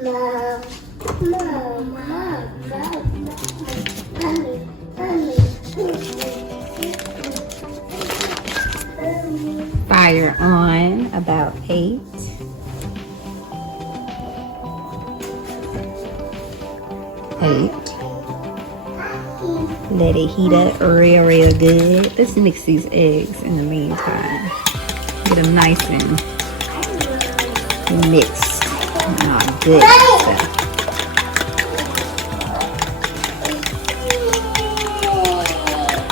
Mom, mom, mom, mom, mommy, mommy. Fire on about 8. Let it heat up real good. Let's mix these eggs in the meantime. Get them nice and mixed. Oh, good stuff.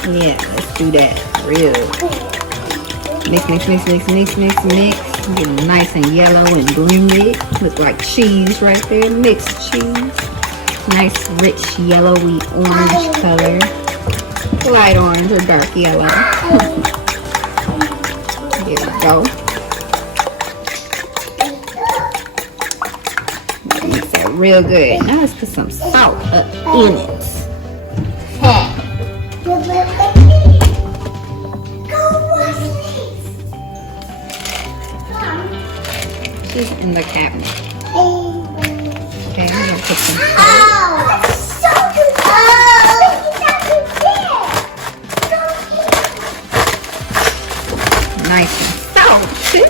Yeah, let's do that real. Mix, mix, mix, mix, mix, mix, mix. Get them nice and yellow and blended. Look like cheese right there. Mixed cheese. Nice rich yellowy orange color. Light orange or dark yellow. There we go. Mix that real good. Now let's put some salt up in it. She's in the cabinet. Okay, I'm gonna put some salt. Nice and salty.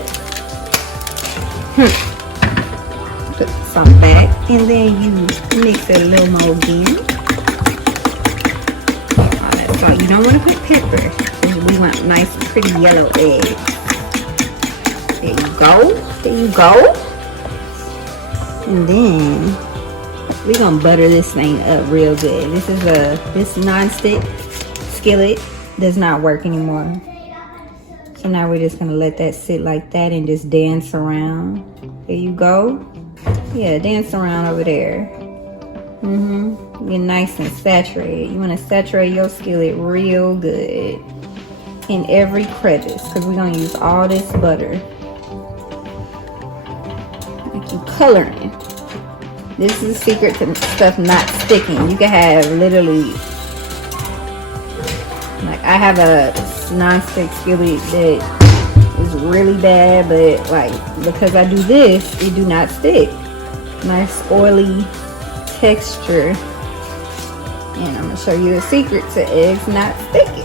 Put some back and then you mix it a little more again. Oh, that's all. You don't want to put pepper because we want nice and pretty yellow eggs. There you go. There you go. And then we're gonna butter this thing up real good. This non-stick skillet does not work anymore. So now we're just gonna let that sit like that and just dance around. There you go. Yeah, dance around over there. Get nice and saturated. You wanna saturate your skillet real good in every crevice because we're gonna use all this butter. Like you coloring. This is the secret to stuff not sticking. You can have literally, like I have a non-stick skillet that is really bad, but like because I do this, it do not stick. Nice oily texture. And I'm gonna show you the secret to eggs not sticking,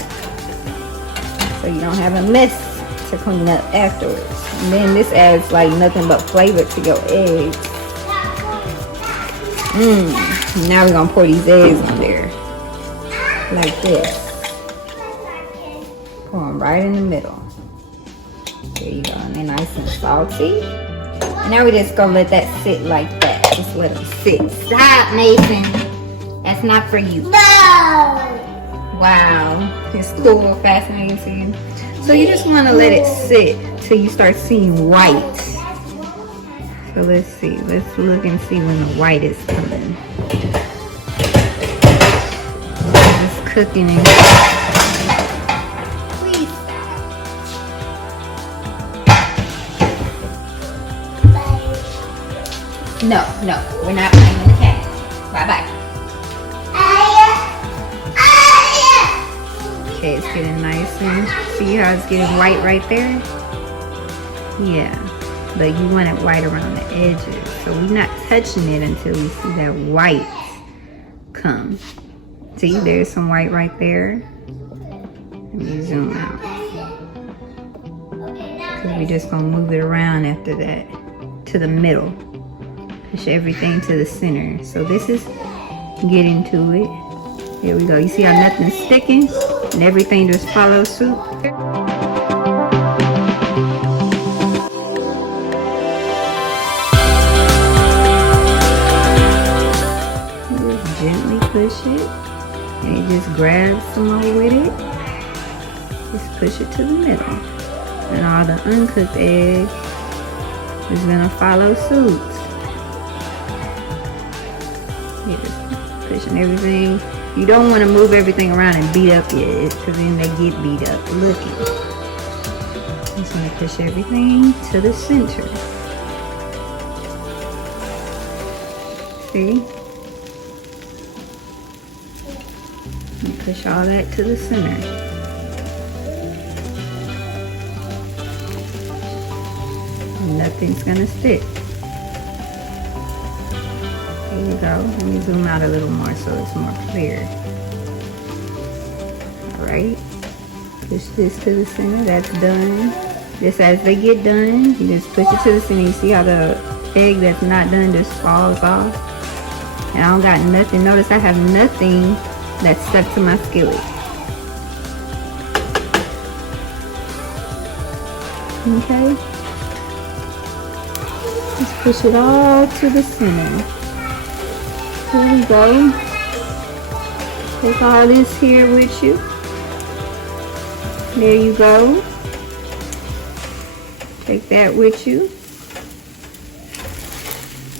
so you don't have a mess to clean up afterwards. And then this adds like nothing but flavor to your eggs. Now we're gonna pour these eggs on there like this. Pour them right in the middle. There you go. And they're nice and salty. And now we're just gonna let that sit like that. Just let them sit. Stop, Mason. That's not for you. No. Wow. It's so fascinating to you. So you just want to let it sit till you start seeing white. So let's see. Let's look and see when the white is coming. It's cooking in. Please stop. No, we're not playing in the cat. Bye-bye. Okay, it's getting nice and see how it's getting white right there? Yeah, but you want it white around the edges. So we're not touching it until we see that white come. See, there's some white right there. Let me zoom out. Because we're just going to move it around after that to the middle. Push everything to the center. So this is getting to it. Here we go. You see how nothing's sticking and everything just follows suit? Just gently push it and you just grab some more with it. Just push it to the middle. And all the uncooked egg is gonna follow suit. You're just pushing everything. You don't want to move everything around and beat up your eggs because then they get beat up. Look at it. Just want to push everything to the center. See? And push all that to the center. Nothing's gonna stick. There you go. Let me zoom out a little more so it's more clear. Alright. Push this to the center. That's done. Just as they get done, you just push it to the center. You see how the egg that's not done just falls off? And I don't got nothing. Notice I have nothing that's stuck to my skillet. Okay. Let's push it all to the center. Here we go. Take all this here with you. There you go. Take that with you.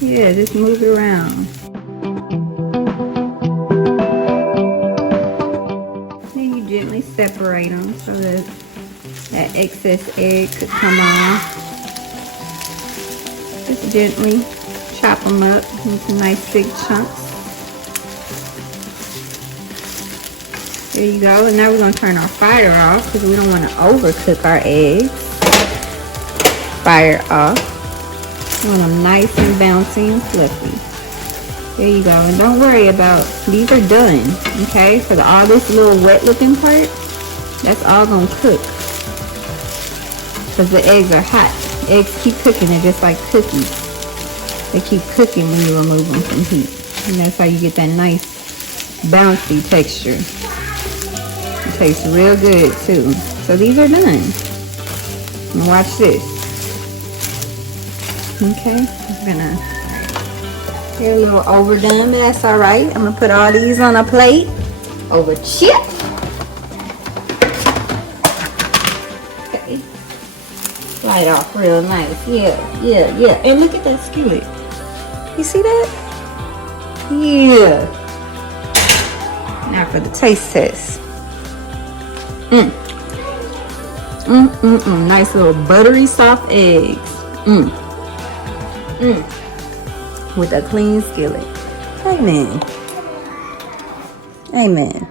Yeah, just move it around. Then you gently separate them so that that excess egg could come off. Just gently chop them up into nice big chunks. There you go. And now we're going to turn our fire off because we don't want to overcook our eggs. Fire off. We want them nice and bouncy and fluffy. There you go. And don't worry about, these are done. Okay? So all this little wet looking part, that's all going to cook. Because the eggs are hot. Eggs keep cooking. They're just like cookies. They keep cooking when you remove them from heat. And that's how you get that nice bouncy texture. It tastes real good too. So these are done. And watch this. Okay, I'm gonna, they're a little overdone, but that's alright. I'm gonna put all these on a plate over chip. Okay. Slide off real nice. Yeah. And look at that skillet. You see that? Yeah. Now for the taste test. Nice little buttery soft eggs. With a clean skillet. Amen. Amen.